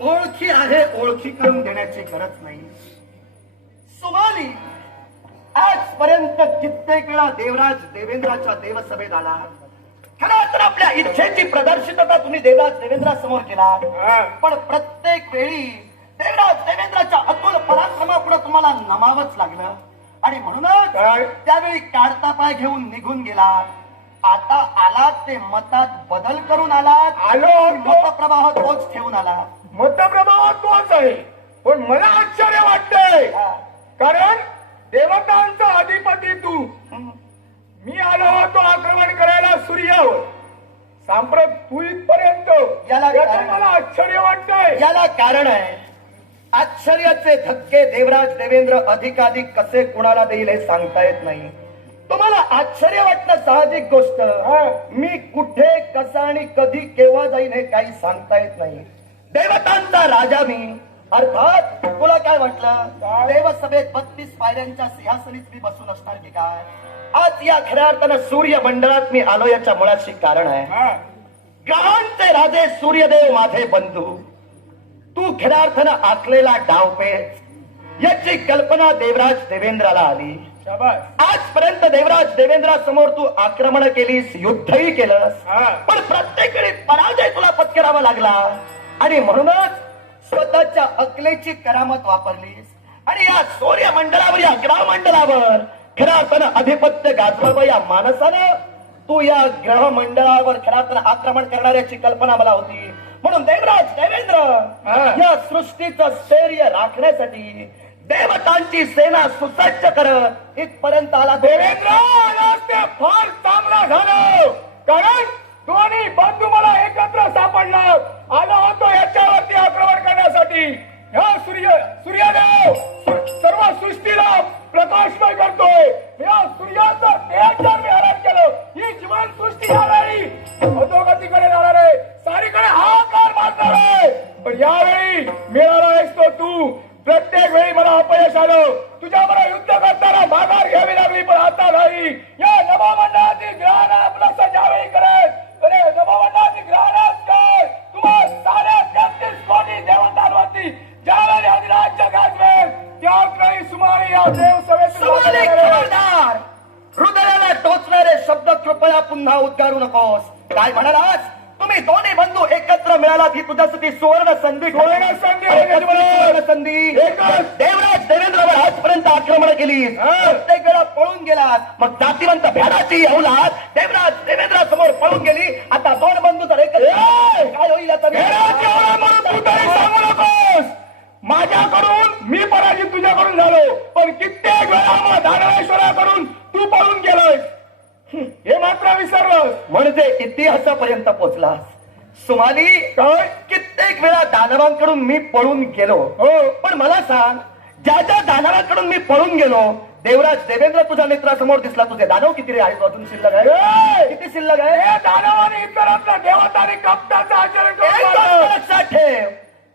ओळखी आहे ओळखी करून देण्याची गरज नाही. सुमाली आजपर्यंत कित्येक वेळा देवराज देवेंद्राच्या देवसभेत आला. खरं तर आपल्या इच्छेची प्रदर्शितता तुम्ही देवराज देवेंद्रासमोर केला. पण प्रत्येक वेळी देवराज देवेंद्राच्या अतुल पराक्रमापुढे तुम्हाला नमावंच लागलं. आणि म्हणूनच? त्यावेळी काढता पाय घेऊन निघून गेला. आता आलात ते मतात बदल करून आलात. आलो. मतप्रवाह तोच ठेवून आला मतप्रभाव तोच आहे. पण मला आश्चर्य वाटतंय. कारण देवतांचा अधिपती तू. मी आलो होतो आक्रमण करायला सूर्यावर. सांप्रत तू इथपर्यंत. याला मला आश्चर्य वाटतंय. याला कारण आहे. आश्चर्याचे धक्के देवराज देवेंद्र अधिकाधिक कसे कुणाला देईल हे सांगता येत नाही. तुम्हाला आश्चर्य वाटणं साहजिक गोष्ट. हा. मी कुठे कसा आणि कधी केव्हा जाईन हे काही सांगता येत नाही. देवतांचा राजा मी. अर्थात तुला काय वाटलं? देवसभेत बत्तीस पायऱ्यांच्या सिंहासनीच मी बसून असणार की काय? आज या खऱ्या अर्थानं सूर्य मंडळात मी आलो याच्या मुळाशी कारण आहे. हा. ग्रहांचे राजे सूर्यदेव माझे बंधू. तू खऱ्या अर्थानं आखलेला डावपेच. याची कल्पना देवराज देवेंद्राला आली. आजपर्यंत देवराज देवेंद्रासमोर तू आक्रमण केलीस युद्धही केलंस. पण प्रत्येक वेळी पराजय तुला पत्करावा लागला. आणि म्हणूनच स्वतःच्या अकलेची करामत वापरलीस. आणि या सूर्य मंडळावर या ग्रह मंडळावर खऱ्या अर्थानं अधिपत्य गाजवावं या मानसानं तू या ग्रह मंडळावर खऱ्या अर्थानं आक्रमण करणाऱ्याची कल्पना मला होती. म्हणून देवराज देवेंद्र. या सृष्टीचं स्थैर्य राखण्यासाठी देवतांची सेना सुसज्ज करत इथपर्यंत आला देवेंद्र आलास ते फार चांगला झालं. कारण दोन्ही बंधू मला एकत्र सापडला. आलो होतो याच्यावरती आक्रमण करण्यासाठी. ह्या सूर्य सूर्यदेव सर्व सृष्टीला प्रकाशमय करतोय. या सूर्याचं तेज जर मी हरण केलं. ही जीवन सृष्टी यावेळी अधोगतीकडे या देव सुमारे खबरदार हृदयाला टोचणारे शब्द कृपया पुन्हा उद्गारू नकोस. काय म्हणालास? तुम्ही दोन्ही बंधू एकत्र मिळालात ही तुझ्यासाठी सुवर्ण संधी सुवर्ण संधी. देवराज देवेंद्रवर आजपर्यंत आक्रमण केली. प्रत्येक वेळा पळून गेलास. मग जातीवंत भ्याडाची औलाद देवराज देवेंद्रासमोर पळून गेली. आता दोन बंधू जर एकत्र ए! काय होईल आता घरात एवढा म्हणून तू तरी सांगू नकोस माझ्याकडून मी पराजित तुझ्याकडून झालो. पण कित्येक वेळा मग दानवेश्वराकडून तू पळून गेलोस हे मात्र विसरलोस म्हणजे इतिहासापर्यंत पोहोचलास सुमाली काय? कित्येक वेळा दानवांकडून मी पळून गेलो. हो. पण मला सांग ज्या ज्या दानवांकडून मी पळून गेलो देवराज देवेंद्र तुझ्या नेत्रासमोर दिसला तुझे. दानव किती रे आहेत अजून शिल्लक आहे! किती शिल्लक आहे? हे दानवाने इतरांना देवताने कप्ताचं आचरण ठेव.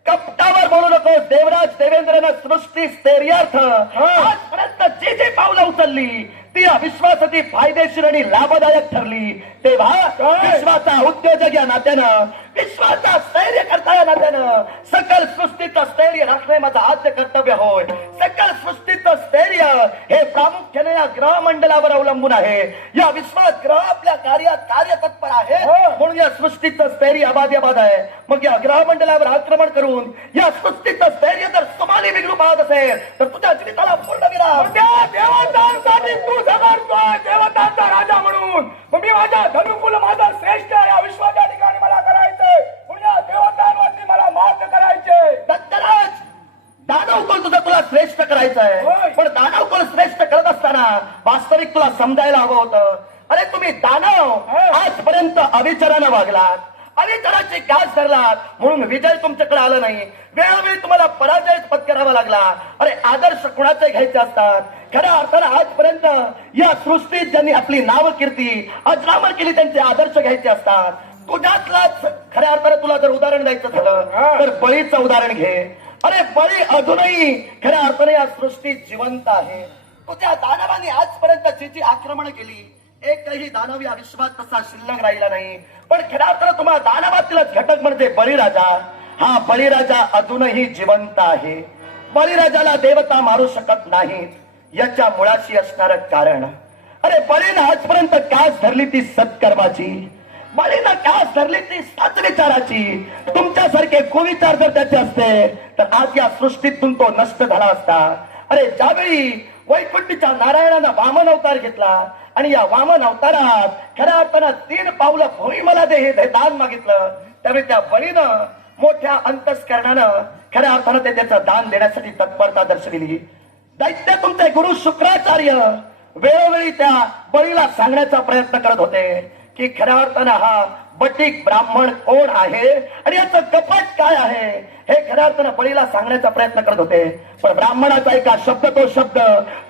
कपटावर नकोस देवराज देवेंद्रनं सृष्टी स्थैर्यार्थ आजपर्यंत जी जी पावलं उचलली ती या विश्वासाठी फायदेशीर आणि लाभदायक ठरली तेव्हा? विश्वाचा उद्योजक या नात्यानं विश्वाचा स्थैर्य करता या नात्यानं सकल सृष्टीचं स्थैर्य राखणे माझं आद्य कर्तव्य होय. सकल सृष्टीचं स्थैर्य हे प्रामुख्याने या ग्रह मंडळावर अवलंबून आहे. या विश्वात ग्रह आपल्या कार्यात कार्यतत्पर आहे. हो. म्हणून या सृष्टीचं स्थैर्य अबाध्याबाद आहे. मग या ग्रह मंडळावर आक्रमण करून या सृष्टीचं स्थैर्य जर तुम्हाला बिघडू पाहत असेल तर तुझ्या जीविताला पूर्ण विराम. देवतांसाठी तू झगडतोय. देवतांचा राजा म्हणून. मग मी माझ्या धनुकुल माझा श्रेष्ठ या विश्वाच्या ठिकाणी मला करायचंय म्हणून या देवतांवरती मला मात करायचे दत्तराज दानव कुल तुझं तुला श्रेष्ठ करायचं आहे होय. पण दानव कुल श्रेष्ठ करत असताना वास्तविक तुला समजायला हवं होतं. अरे तुम्ही दानव. आजपर्यंत अविचारानं वागलात. अविचाराची गाज धरलात. म्हणून विजय तुमच्याकडे आला नाही. वेळोवेळी तुम्हाला पराजय पत्करावा लागला. अरे आदर्श कुणाचे घ्यायचे असतात? खऱ्या अर्थानं आजपर्यंत या सृष्टीत ज्यांनी आपली नाव कीर्ती अजरामर केली त्यांचे आदर्श घ्यायचे असतात. तुझ्यातलाच खऱ्या अर्थानं तुला जर उदाहरण द्यायचं झालं. तर बळीचं उदाहरण घे. अरे बळी अजूनही खऱ्या अर्थाने या सृष्टीत जिवंत आहे. तो त्या दानवाने आजपर्यंत जी जी आक्रमण केली एकही दानव या विश्वात तसा शिल्लक राहिला नाही. पण खरा तर तुम्हाला दानवातीलच घटक म्हणजे बळीराजा. हा बळीराजा अजूनही जिवंत आहे. बळीराजाला देवता मारू शकत नाहीत. याच्या मुळाशी असणार कारण अरे बळीनं आजपर्यंत कास धरली ती सत्कर्माची? बळीनं कास धरली ती सत्विचाराची? तुमच्यासारखे कुविचार जर त्याचे असते तर आज या सृष्टीतून तो नष्ट झाला असता. अरे ज्यावेळी वैकुंठीच्या नारायणानं वामन अवतार घेतला आणि या वामन अवतारात खऱ्या अर्थानं तीन पावलं भूमी मला दे हे दान मागितलं त्यावेळी त्या बळीनं मोठ्या अंतस्करणानं खऱ्या अर्थानं ते त्याचं दान देण्यासाठी तत्परता दर्शविली. दैत्य तुमचे गुरु शुक्राचार्य वेळोवेळी त्या बळीला सांगण्याचा प्रयत्न करत होते की खऱ्या अर्थानं हा बटीक ब्राह्मण कोण आहे? आणि याचं कपट काय आहे? हे खऱ्या अर्थानं बळीला सांगण्याचा प्रयत्न करत होते. पण ब्राह्मणाचा एका शब्द तो शब्द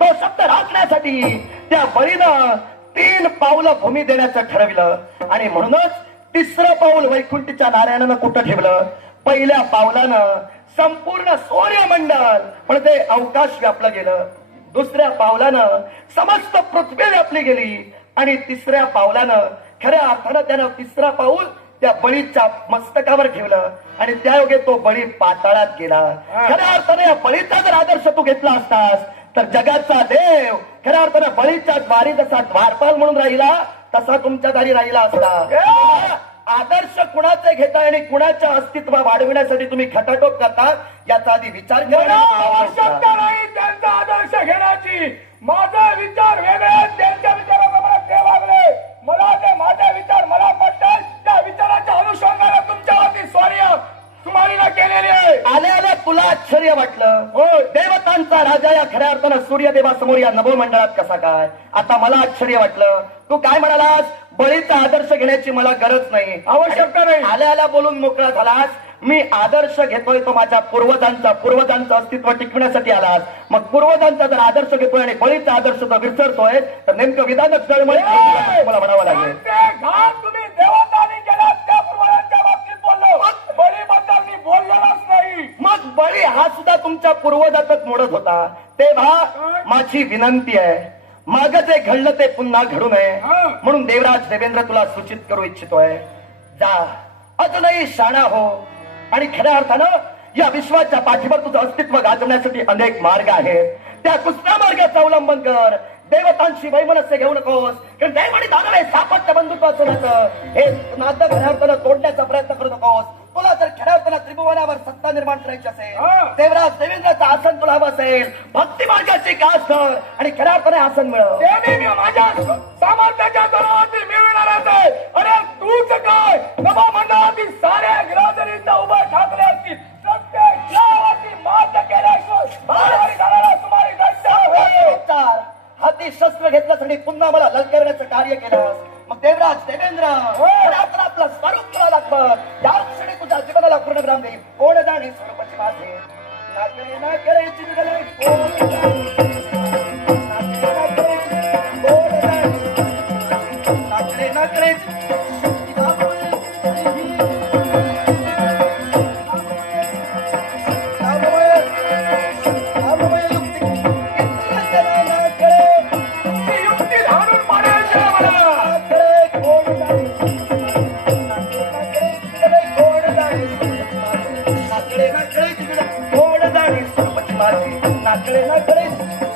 तो शब्द राखण्यासाठी त्या बळीनं तीन पावलं भूमी देण्याचं ठरविलं. आणि म्हणूनच तिसरं पाऊल वैकुंठीच्या नारायणानं कुठं ठेवलं? पहिल्या पावलानं संपूर्ण सूर्यमंडल पण ते अवकाश व्यापलं गेलं. दुसऱ्या पावलानं समस्त पृथ्वी व्यापली गेली. आणि तिसऱ्या पावलानं खऱ्या अर्थानं त्यानं तिसरा पाऊल त्या बळीच्या मस्तकावर ठेवलं. आणि त्यायोगे तो बळी पाताळात गेला. खऱ्या अर्थानं या बळीचा जर आदर्श तू घेतला असतास तर जगाचा देव खऱ्या अर्थानं बळीच्या द्वारी जसा द्वारपाल म्हणून राहिला तसा तुमच्या दारी राहिला असता. आदर्श कुणाचे घेताय आणि कुणाच्या अस्तित्व वाढविण्यासाठी तुम्ही खटाटोप करता याचा आधी विचार मला आवश्यकता नाही त्यांचा आदर्श घेण्याची. माझा विचार वेगळे त्यांच्या विचाराप्रमाणे ते वागले. मला ते माझे विचार मला पटतात त्या विचाराच्या अनुषंगाने तुमच्यावरती स्वारी सुमारीला केलेली आहे. आल्या आल्या तुला आश्चर्य वाटलं. होय. देवतांचा राजा या खऱ्या अर्थानं सूर्यदेवासमोर या नभोमंडळात कसा काय? आता मला आश्चर्य वाटलं. तू काय म्हणालास? बळीचा आदर्श घेण्याची मला गरज नाही. आवश्यकता नाही. आल्या आल्या बोलून मोकळा झालास? मी आदर्श घेतोय तो माझ्या पूर्वजांचा पूर्वजांचं अस्तित्व टिकवण्यासाठी आलास मग पूर्वजांचा जर आदर्श घेतोय आणि बळीचा आदर्श जर विसरतोय तर नेमकं विधानच जळमळ मला म्हणावं लागेल? मग बळी हा सुद्धा तुमच्या पूर्वजातच मोडत होता. तेव्हा माझी विनंती आहे माग जे घडलं ते पुन्हा घडू नये. म्हणून देवराज देवेंद्र तुला सूचित करू इच्छितोय. जा अजूनही शाणा हो. आणि खऱ्या अर्थानं या विश्वाच्या पाठीवर तुझं अस्तित्व गाजवण्यासाठी अनेक मार्ग आहेत. त्या दुसऱ्या मार्गाचं अवलंबन कर. देवतांशी वैमनस्य घेऊ नकोस. कारण दैव आणि दानव हे सापत्य बंधुत्वाचं नातं. हे नातं खऱ्या अर्थानं तोडण्याचा प्रयत्न करू नकोस. तुला जर अर्थानं त्रिभुवनावर सत्ता निर्माण करायची असेल. देवराज देवेंद्राचं आसन तुला हवं असेल भक्ती मार्गाची कास आणि अर्थाने आसन मिळव. माझ्या सामर्थ्याच्या दरावरती मिळविणारच आहे. अरे तूच काय? मंडळातील साऱ्या गिराजरींना उभं ठाकले असतील. प्रत्येक गावाची मात केल्याशिवाय सुमारे हाती शस्त्र घेतल्यासाठी पुन्हा मला ललकारण्याचं कार्य केलं. मग देवराज देवेंद्र आपलं स्वरूप तुला दाखवत. या क्षणी तुझ्या जीवनाला पूर्णविराम देईल कोण जाणे स्वरूपाची ગણપતિ બાજી નાકડે